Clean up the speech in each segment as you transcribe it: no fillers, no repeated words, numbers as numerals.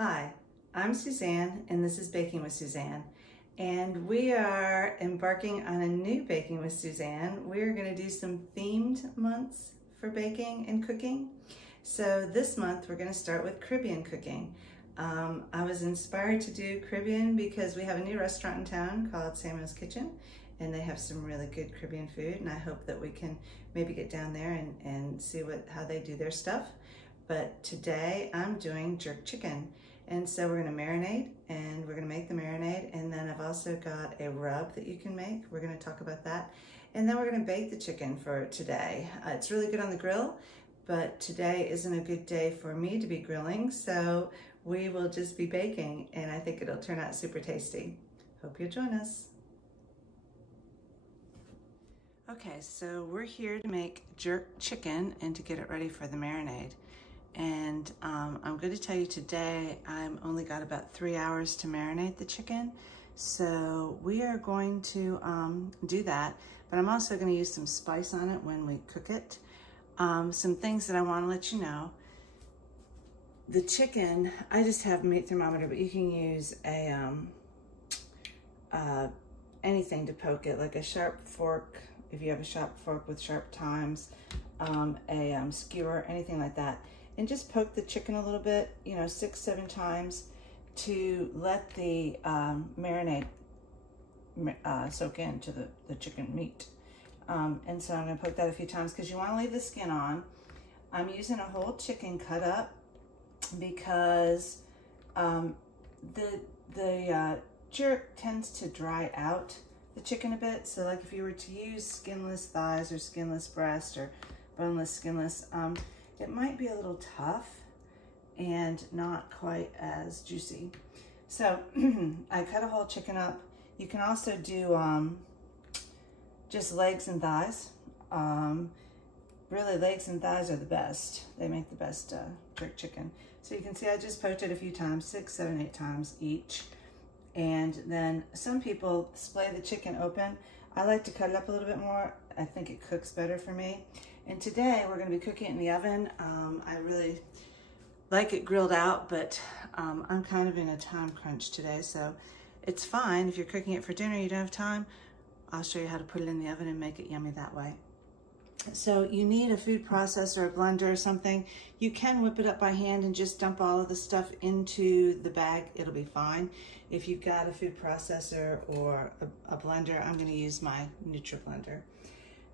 Hi, I'm Suzanne and this is Baking with Suzanne, and we are embarking on a new Baking with Suzanne. We're going to do some themed months for baking and cooking. So this month we're going to start with Caribbean cooking. I was inspired to do Caribbean because we have a new restaurant in town called Samuel's Kitchen, and they have some really good Caribbean food, and I hope that we can maybe get down there and see how they do their stuff. But today I'm doing jerk chicken. And so we're gonna marinate, and we're gonna make the marinade, and then I've also got a rub that you can make. We're gonna talk about that. And then we're gonna bake the chicken for today. It's really good on the grill, but today isn't a good day for me to be grilling, so we will just be baking, and I think it'll turn out super tasty. Hope you'll join us. Okay, so we're here to make jerk chicken and to get it ready for the marinade. And I'm going to tell you today I'm only got about 3 hours to marinate the chicken. So we are going to do that, but I'm also going to use some spice on it when we cook it. Some things that I want to let you know. The chicken, I just have a meat thermometer, but you can use anything to poke it, like a sharp fork, if you have a sharp fork with sharp tines, a skewer, anything like that. And just poke the chicken a little bit, 6-7 times to let the marinade soak into the chicken meat. And so I'm gonna poke that a few times because you wanna leave the skin on. I'm using a whole chicken cut up because the jerk tends to dry out the chicken a bit. So like if you were to use skinless thighs or skinless breast or boneless, skinless, it might be a little tough and not quite as juicy. So I cut a whole chicken up. You can also do just legs and thighs. Really, legs and thighs are the best. They make the best jerk chicken. So you can see I just poked it a few times, 6, 7, 8 times each. And then some people splay the chicken open. I like to cut it up a little bit more. I think it cooks better for me. And today we're going to be cooking it in the oven. I really like it grilled out, but I'm kind of in a time crunch today, so it's fine. If you're cooking it for dinner, you don't have time, I'll show you how to put it in the oven and make it yummy that way. So you need a food processor, a blender or something. You can whip it up by hand and just dump all of the stuff into the bag. It'll be fine. If you've got a food processor or a blender, I'm going to use my Nutri blender.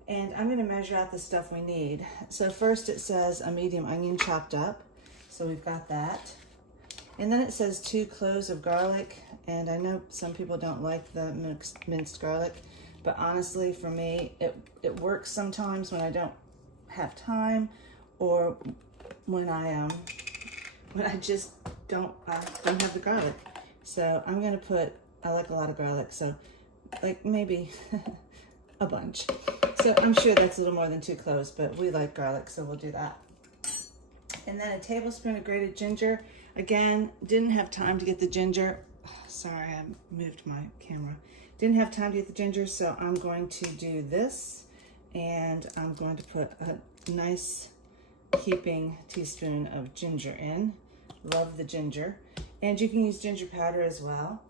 And I'm going to measure out the stuff we need. So first it says a medium onion chopped up. So we've got that. And then it says 2 cloves of garlic. And I know some people don't like the minced garlic, but honestly for me, it works sometimes when I don't have time or when I just don't have the garlic. So I'm going to I like a lot of garlic, so like maybe a bunch. So I'm sure that's a little more than 2 cloves, but we like garlic, so we'll do that. And then a tablespoon of grated ginger. Again, didn't have time to get the ginger. Sorry, I moved my camera. Didn't have time to get the ginger, so I'm going to do this, and I'm going to put a nice heaping teaspoon of ginger in. Love the ginger. And you can use ginger powder as well.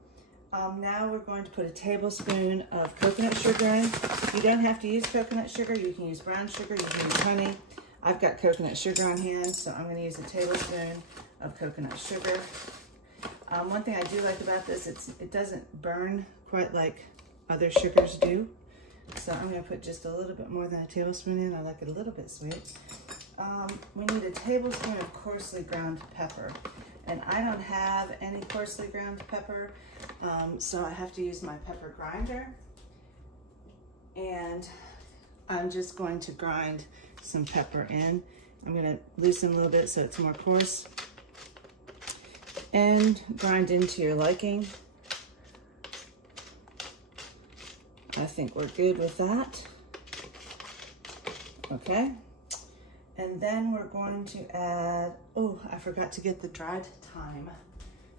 Now we're going to put a tablespoon of coconut sugar in. You don't have to use coconut sugar. You can use brown sugar, you can use honey. I've got coconut sugar on hand, so I'm going to use a tablespoon of coconut sugar. One thing I do like about this, it doesn't burn quite like other sugars do. So I'm going to put just a little bit more than a tablespoon in. I like it a little bit sweet. We need a tablespoon of coarsely ground pepper. And I don't have any coarsely ground pepper, so I have to use my pepper grinder. And I'm just going to grind some pepper in. I'm going to loosen a little bit so it's more coarse. And grind into your liking. I think we're good with that. Okay. And then we're going to add, oh, I forgot to get the dried thyme.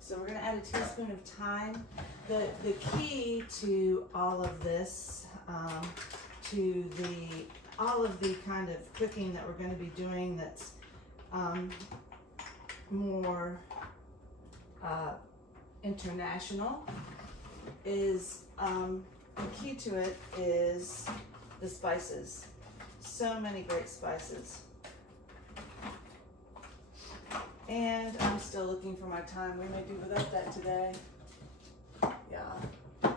So we're gonna add a teaspoon of thyme. The key to all of this, all of the kind of cooking that we're gonna be doing that's more international is, the key to it is the spices. So many great spices. And I'm still looking for my thyme. We may do without that today. Yeah.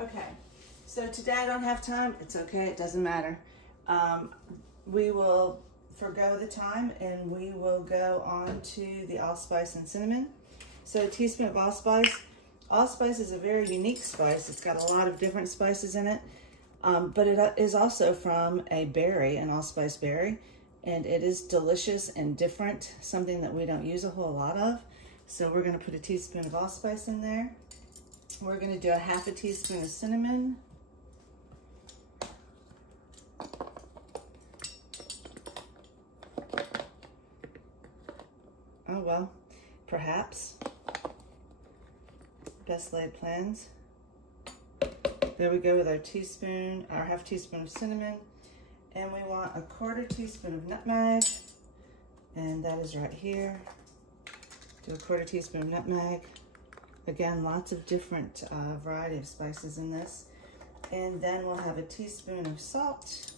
Okay. So today I don't have thyme. It's okay. It doesn't matter. We will forgo the thyme and we will go on to the allspice and cinnamon. So a teaspoon of allspice. Allspice is a very unique spice. It's got a lot of different spices in it, but it is also from a berry, an allspice berry, and it is delicious and different, something that we don't use a whole lot of. So we're going to put a teaspoon of allspice in there. We're going to do a half a teaspoon of cinnamon. Oh well, perhaps. Best laid plans. There we go with our teaspoon, our half teaspoon of cinnamon. And we want a quarter teaspoon of nutmeg. And that is right here. Do a quarter teaspoon of nutmeg. Again, lots of different variety of spices in this. And then we'll have a teaspoon of salt.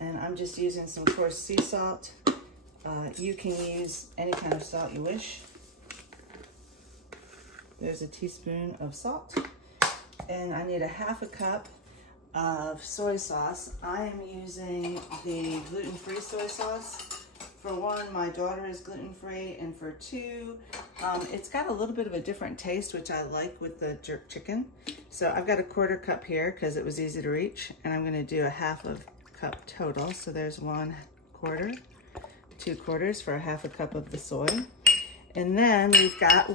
And I'm just using some coarse sea salt. You can use any kind of salt you wish. There's a teaspoon of salt. And I need a half a cup of soy sauce. I am using the gluten-free soy sauce. For one, my daughter is gluten-free, and for two, it's got a little bit of a different taste, which I like with the jerk chicken. So I've got a quarter cup here because it was easy to reach, and I'm going to do a half of cup total. So there's 1 quarter, 2 quarters for a half a cup of the soy. And then we've got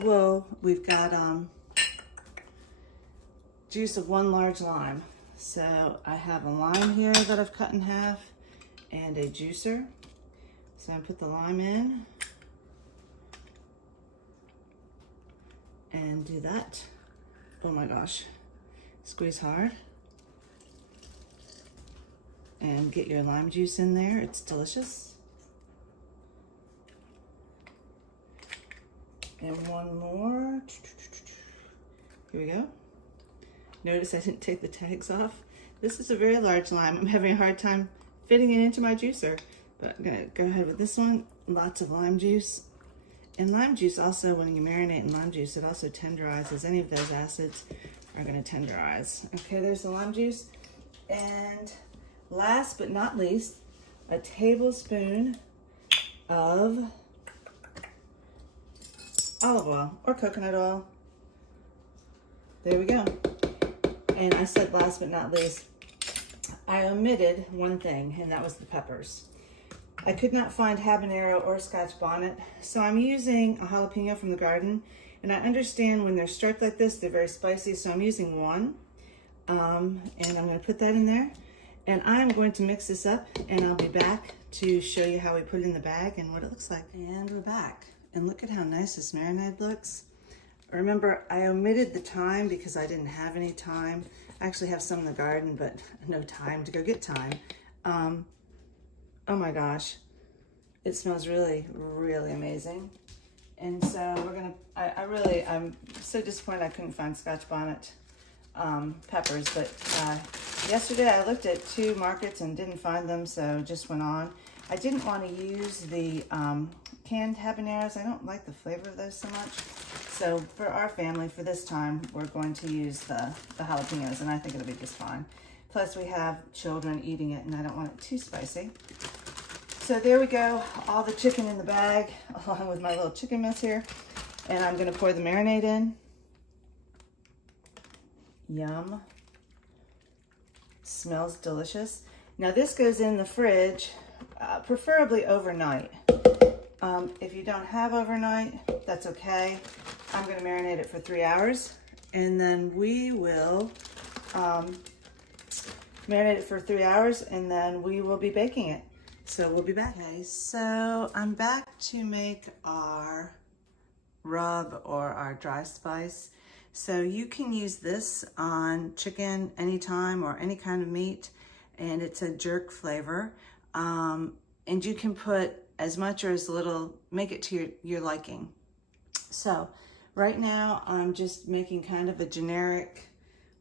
juice of 1 large lime. So I have a lime here that I've cut in half and a juicer. So I put the lime in and do that. Oh my gosh. Squeeze hard. And get your lime juice in there. It's delicious. And 1 more. Here we go. Notice I didn't take the tags off. This is a very large lime. I'm having a hard time fitting it into my juicer. But I'm gonna go ahead with this one. Lots of lime juice. And lime juice also, when you marinate in lime juice, it also tenderizes. Any of those acids are gonna tenderize. Okay, there's the lime juice. And last but not least, a tablespoon of olive oil or coconut oil. There we go. And I said last but not least, I omitted one thing, and that was the peppers. I could not find habanero or Scotch bonnet, so I'm using a jalapeno from the garden. And I understand when they're striped like this, they're very spicy, so I'm using 1. And I'm going to put that in there. And I'm going to mix this up, and I'll be back to show you how we put it in the bag and what it looks like. And we're back. And look at how nice this marinade looks. Remember, I omitted the thyme because I didn't have any thyme. I actually have some in the garden, but no time to go get thyme. Oh my gosh, it smells really, really amazing. And so we're gonna, I'm so disappointed I couldn't find Scotch bonnet peppers, but yesterday I looked at 2 markets and didn't find them, so just went on. I didn't want to use the canned habaneros. I don't like the flavor of those so much. So for our family, for this time, we're going to use the jalapenos, and I think it'll be just fine. Plus we have children eating it, and I don't want it too spicy. So there we go, all the chicken in the bag, along with my little chicken mess here. And I'm gonna pour the marinade in. Yum. Smells delicious. Now this goes in the fridge, preferably overnight. If you don't have overnight, that's okay. I'm gonna marinate it for 3 hours, and then we will marinate it for 3 hours, and then we will be baking it. So we'll be back. Okay, so I'm back to make our rub or our dry spice. So you can use this on chicken anytime or any kind of meat, and it's a jerk flavor. And you can put as much or as little, make it to your liking. So Right now, I'm just making kind of a generic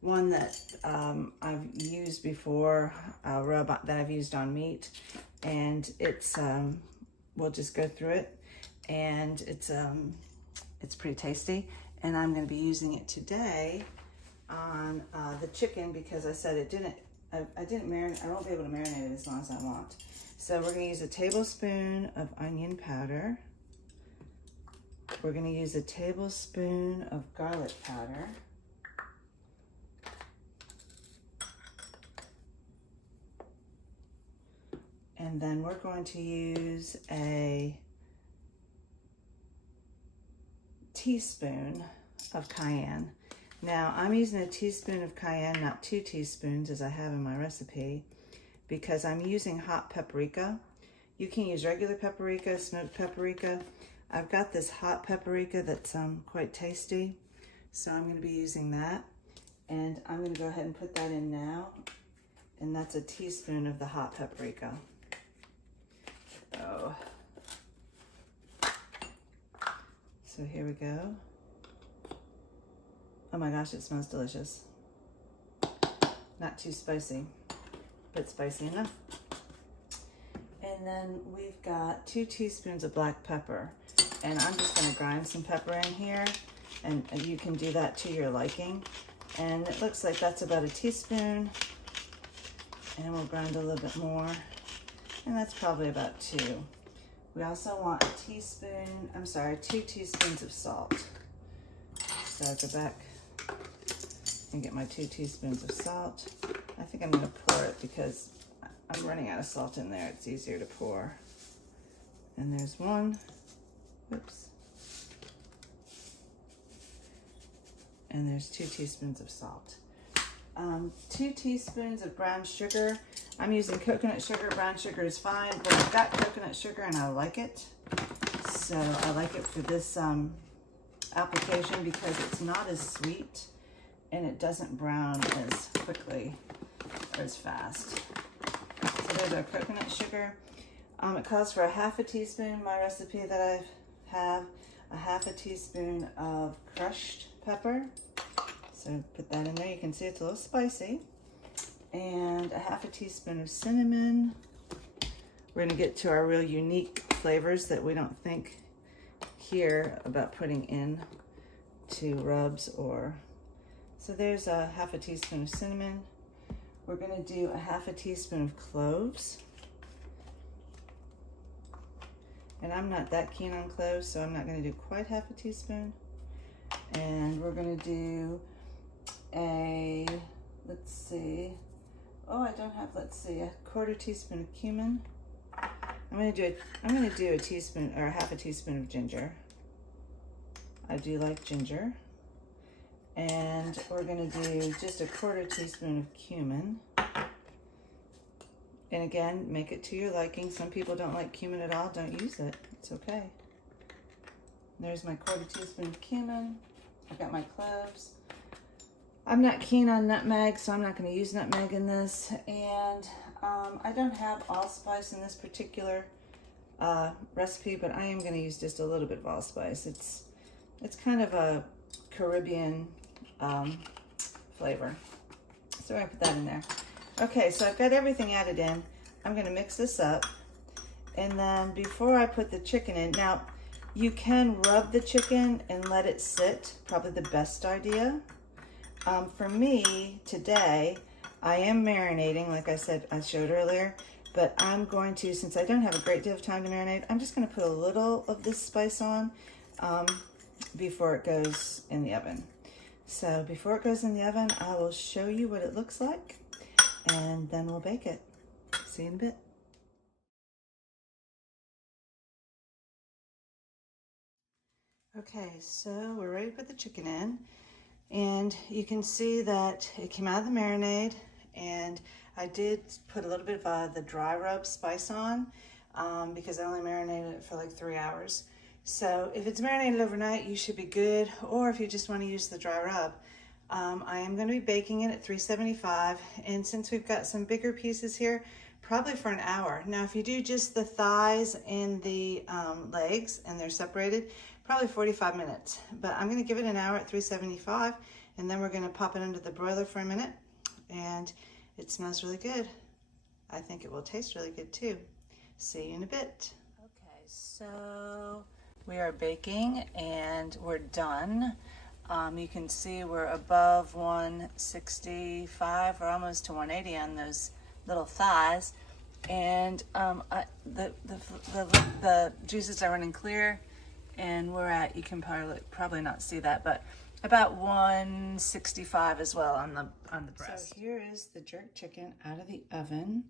one that I've used before, a rub that I've used on meat, and it's we'll just go through it, and it's pretty tasty, and I'm going to be using it today on the chicken because I said it didn't. I didn't marinate. I won't be able to marinate it as long as I want. So we're going to use a tablespoon of onion powder. We're going to use a tablespoon of garlic powder. And then we're going to use a teaspoon of cayenne. Now, I'm using a teaspoon of cayenne, not 2 teaspoons as I have in my recipe, because I'm using hot paprika. You can use regular paprika, smoked paprika. I've got this hot paprika that's quite tasty, so I'm going to be using that. And I'm going to go ahead and put that in now, and that's a teaspoon of the hot paprika. Oh. So here we go. Oh my gosh, it smells delicious. Not too spicy, but spicy enough. And then we've got 2 teaspoons of black pepper. And I'm just gonna grind some pepper in here, and you can do that to your liking. And it looks like that's about a teaspoon. And we'll grind a little bit more. And that's probably about 2. We also want 2 teaspoons of salt. So I'll go back and get my 2 teaspoons of salt. I think I'm gonna pour it because I'm running out of salt in there. It's easier to pour. And there's 1. Oops. And there's 2 teaspoons of salt. 2 teaspoons of brown sugar. I'm using coconut sugar. Brown sugar is fine, but I've got coconut sugar and I like it. So I like it for this application because it's not as sweet and it doesn't brown as quickly or as fast. So there's our coconut sugar. It calls for a 1/2 teaspoon. My recipe that I have a 1/2 teaspoon of crushed pepper. So put that in there. You can see it's a little spicy. And a 1/2 teaspoon of cinnamon. We're going to get to our real unique flavors that we don't think here about putting in to rubs or. So there's a 1/2 teaspoon of cinnamon. We're going to do a 1/2 teaspoon of cloves. And I'm not that keen on cloves, so I'm not going to do quite 1/2 teaspoon. And we're going to do a, let's see, oh, I don't have, let's see, a 1/4 teaspoon of cumin. I'm going to do a teaspoon or 1/2 teaspoon of ginger. I do like ginger. And we're going to do just a 1/4 teaspoon of cumin. And again, make it to your liking. Some people don't like cumin at all. Don't use it. It's okay. There's my 1/4 teaspoon of cumin. I've got my cloves. I'm not keen on nutmeg, so I'm not going to use nutmeg in this. And I don't have allspice in this particular recipe, but I am going to use just a little bit of allspice. It's kind of a Caribbean flavor. So I put that in there. Okay, so I've got everything added in. I'm going to mix this up. And then before I put the chicken in, now you can rub the chicken and let it sit, probably the best idea. For me, today, I am marinating, like I said, I showed earlier, but I'm going to, since I don't have a great deal of time to marinate, I'm just going to put a little of this spice on before it goes in the oven. So before it goes in the oven, I will show you what it looks like, and then we'll bake it. See you in a bit. Okay, so we're ready to put the chicken in. And you can see that it came out of the marinade, and I did put a little bit of the dry rub spice on because I only marinated it for like 3 hours. So if it's marinated overnight, you should be good, or if you just want to use the dry rub. I am going to be baking it at 375, and since we've got some bigger pieces here, probably for an hour. Now, if you do just the thighs and the legs, and they're separated, probably 45 minutes, but I'm gonna give it an hour at 375, and then we're gonna pop it under the broiler for a minute, and it smells really good. I think it will taste really good too. See you in a bit. Okay, so we are baking and we're done. You can see we're above 165, we're almost to 180 on those little thighs, and the juices are running clear, and we're at, you can probably not see that, but about 165 as well on the breast. So here is the jerk chicken out of the oven.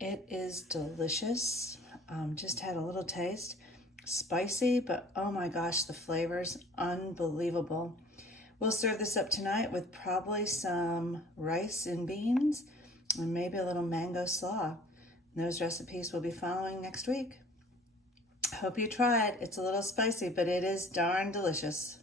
It is delicious. Just had a little taste. Spicy, but oh my gosh, the flavor's unbelievable. We'll serve this up tonight with probably some rice and beans and maybe a little mango slaw. And those recipes will be following next week. Hope you try it. It's a little spicy, but it is darn delicious.